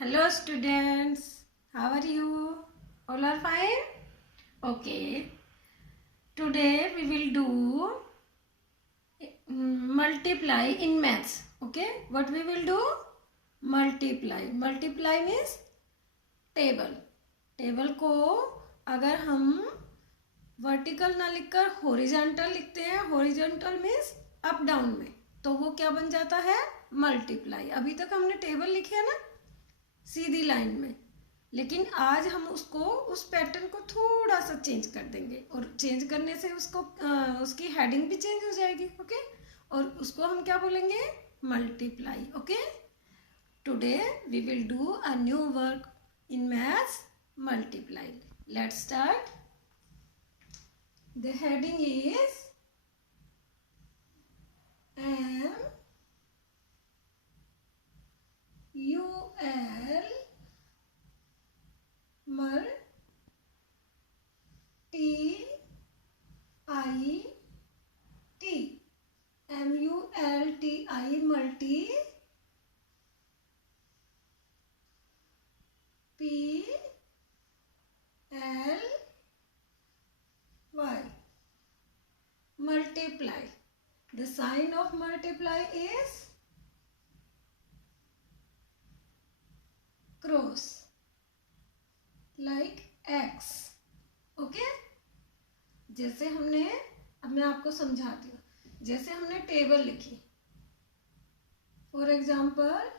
Hello students, how are you? All are fine? Okay, today we will do multiply in maths. Okay, what we will do? Multiply. Multiply means table. Table को अगर हम vertical ना लिखकर horizontal लिखते हैं, horizontal means up down में, तो वो क्या बन जाता है? मल्टीप्लाई. अभी तक हमने टेबल लिखी है ना सीधी लाइन में, लेकिन आज हम उसको उस पैटर्न को थोड़ा सा चेंज कर देंगे और चेंज करने से उसको उसकी हेडिंग भी चेंज हो जाएगी. ओके, और उसको हम क्या बोलेंगे? Multiply. Okay, today we will do a new work in maths, multiply. Let's start. The heading is M UL multiply. MULTI multi PLY multiply. The sign of multiply is cross like X. Okay, जैसे हमने, अब मैं आपको समझाती हूँ. जैसे हमने table लिखी, for example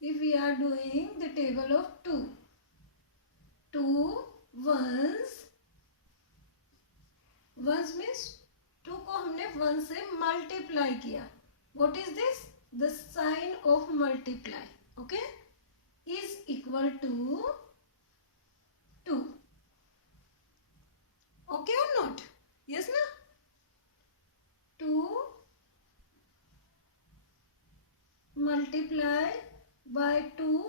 if we are doing the table of 2 ones means 2 को हमने 1 से मल्टीप्लाई किया. What is this? The sign of multiply. Okay, is equal to 2. Okay और नॉट? यस ना? 2 multiply by 2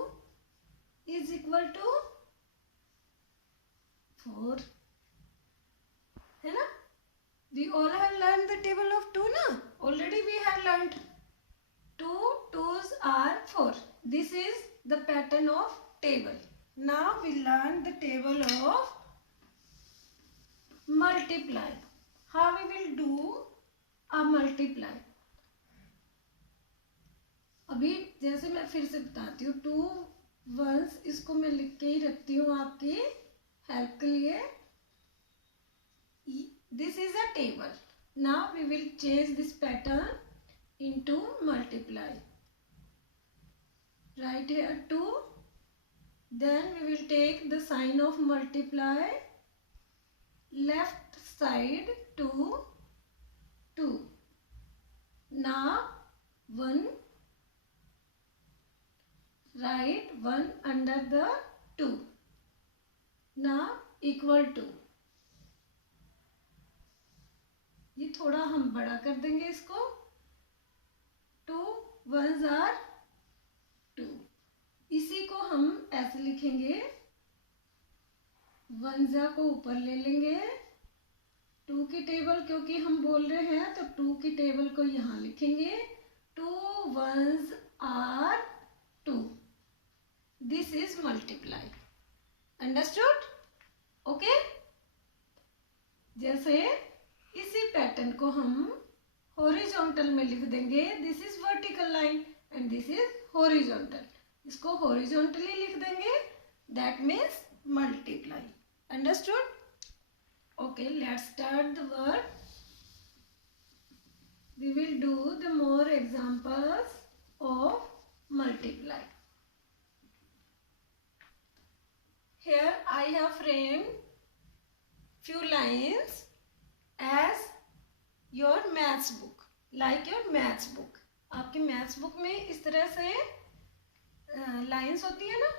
is equal to 4. है ना? We all have learned the table of 2 ना? Already we have learned 2 2s are 4. This is the pattern of table. Now we learn the table of multiply. How we will do a multiply? अभी जैसे मैं फिर से बताती हूँ, 2 1s इसको मैं लिख के ही रखती हूँ आपकी हेल्प के लिए. This is a table. Now we will change this pattern into multiply. Right here 2, then we will take the sign of multiply. Left side 2 2. Now 1 write 1 under the 2. now equal to, ये थोड़ा हम बड़ा कर देंगे इसको. 2 1s are 2. इसी को हम ऐसे लिखेंगे, 1 को ऊपर ले लेंगे. 2 की टेबल क्योंकि हम बोल रहे हैं तो 2 की टेबल को यहाँ लिखेंगे. 2 1s are 2. This is multiply. Understood? Okay? जैसे इसी पैटर्न को हम हॉरिजॉन्टल में लिख देंगे. This is vertical line and this is horizontal. इसको हॉरिजॉन्टली लिख देंगे. That means multiply. Understood? Okay, let's start the work. We will do the more examples of multiply. Here I have framed few lines as your maths book, like your maths book. आपकी maths book में इस तरह से lines होती है ना,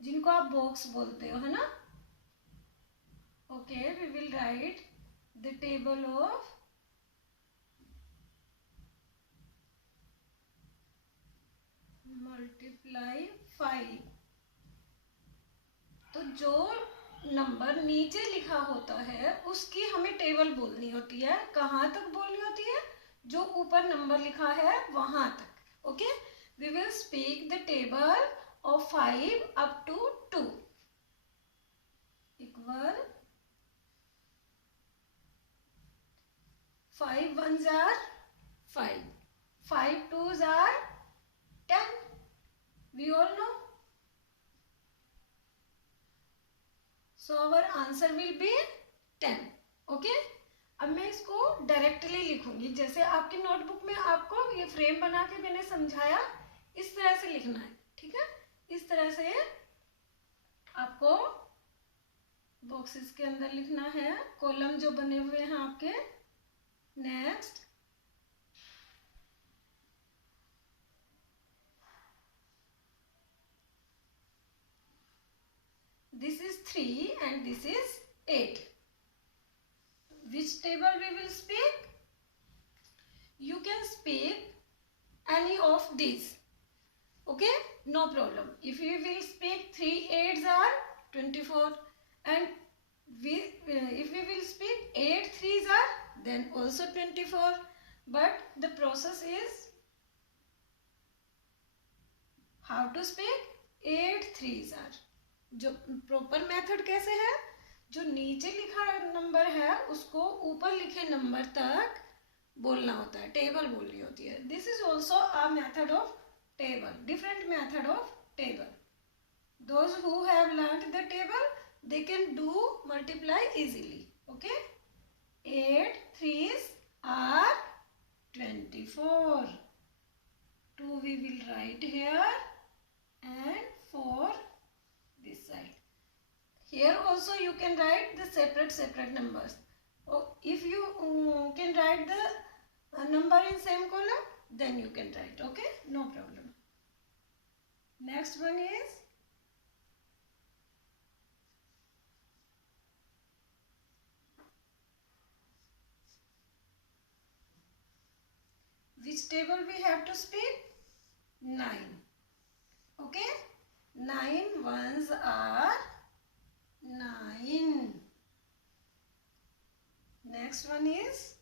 जिनको आप box बोलते हो, है ना? Okay, we will write the table of multiply 5. तो जो नंबर नीचे लिखा होता है उसकी हमें टेबल बोलनी होती है. कहाँ तक बोलनी होती है? जो ऊपर नंबर लिखा है वहां तक. Okay, we will speak the table of 5 up to 2 equal 5 ones are 5, 5 twos are 10. We all know. So our answer will be 10. Okay? अब मैं इसको डायरेक्टली लिखूंगी, जैसे आपकी नोटबुक में आपको ये फ्रेम बना के मैंने समझाया, इस तरह से लिखना है. ठीक है? इस तरह से आपको बॉक्सेस के अंदर लिखना है, कॉलम जो बने हुए हैं आपके. Next, this is 3 and this is 8. Which table we will speak? You can speak any of these. Okay? No problem. If you will speak 3 8s are 24, and if we will speak 8 3s are then also 24. But the process is how to speak 8 3s are. जो proper method कैसे है, जो नीचे लिखा number है उसको ऊपर लिखे नंबर तक बोलना होता है, टेबल बोलनी होती है. This is also a method of table, different method of table. Those who have learned the table they can do multiply easily. Okay? 8 3s are 24. 2 we will write here and 4 this side. Here also you can write the separate numbers. If you can write the number in same column, then you can write. Okay? No problem. Next one is which table we have to speak? 9. Okay? 9 ones are 9. Next one is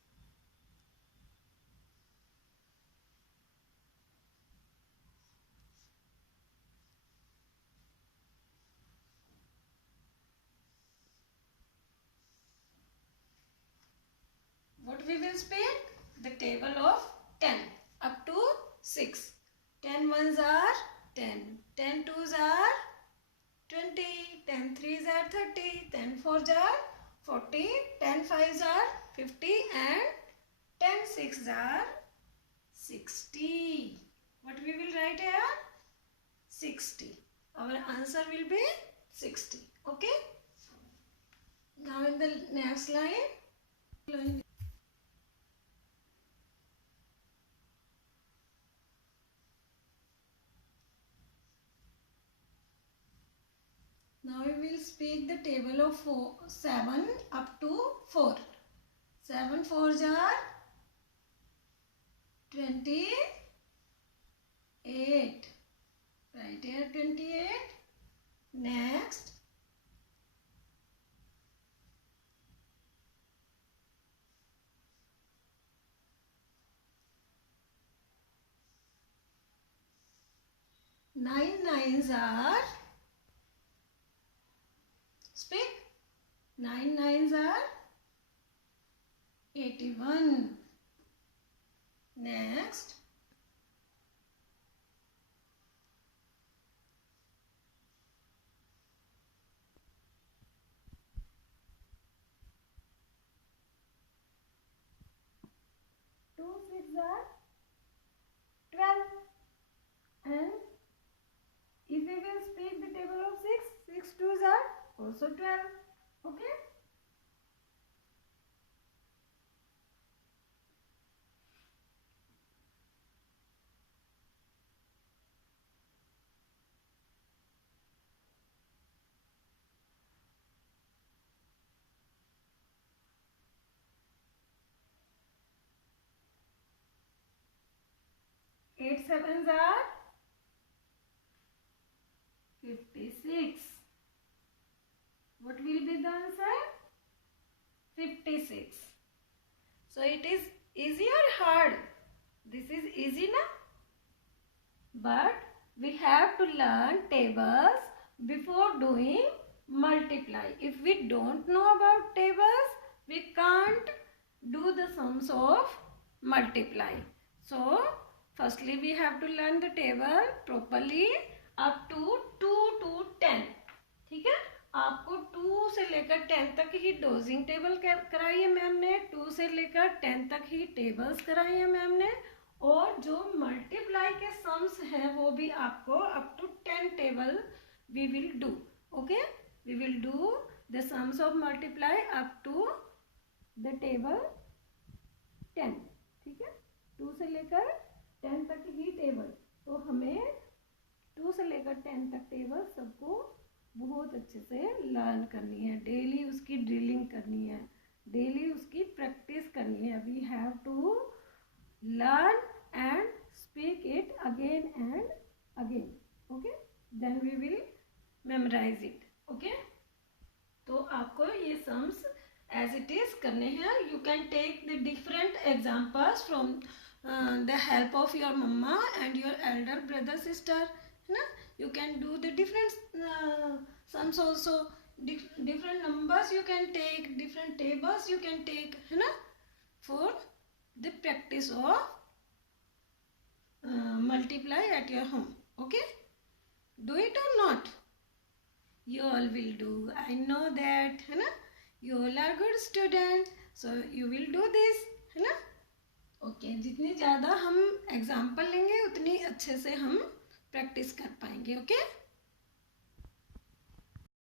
what we will speak? The table of 10 up to 6. 10 ones are 10, 10 twos are 20, 10 threes are 30, 10 fours are 40, 10 fives are 50 and 10 sixes are 60. What we will write here? 60. Our answer will be 60. Okay? Now in the next line. Now we will speak the table of 7 up to 4. 7 fours are 28. Right here 28. Next. Nine nines are, speak, 9 nines are 81. Next. Two sixes are 12. And if we will speak the table of 6, 6 twos are also 12. Okay? Eight sevens are 56. What will be the answer? 56. So it is easy or hard? This is easy, na? but we have to learn tables before doing multiply. If we don't know about tables, we can't do the sums of multiply. So firstly we have to learn the table properly up to 2 to 10. ठीक है, आपको 2 से लेकर 10 तक ही dosing table कराई है ma'am ने, 2 से लेकर 10 तक ही टेबल्स कराई है मैम ने, और जो मल्टीप्लाई के सम्स हैं वो भी आपको up to 10 table we will do. Okay, we will do the sums of multiply up to the table 10. ठीक है, 2 से लेकर 10 तक ही टेबल. तो हमें 2 से लेकर 10 तक टेबल सबको बहुत अच्छे से लर्न करनी है, डेली उसकी ड्रिलिंग करनी है, डेली उसकी प्रैक्टिस करनी है. We have to learn and speak it again and again. Okay, then we will memorize it. Okay, तो आपको ये sums as it is करने हैं. You can take the different examples from the help of your mama and your elder brother sister, है ना. You can do the different sums also, different numbers you can take, different tables you can take, है ना, for the practice of multiply at your home. Okay, do it or not? You all will do, I know that, है ना. You all are good student, so you will do this, है ना. Okay, जितनी ज़्यादा हम example लेंगे उतनी अच्छे से हम प्रैक्टिस कर पाएंगे. ओके.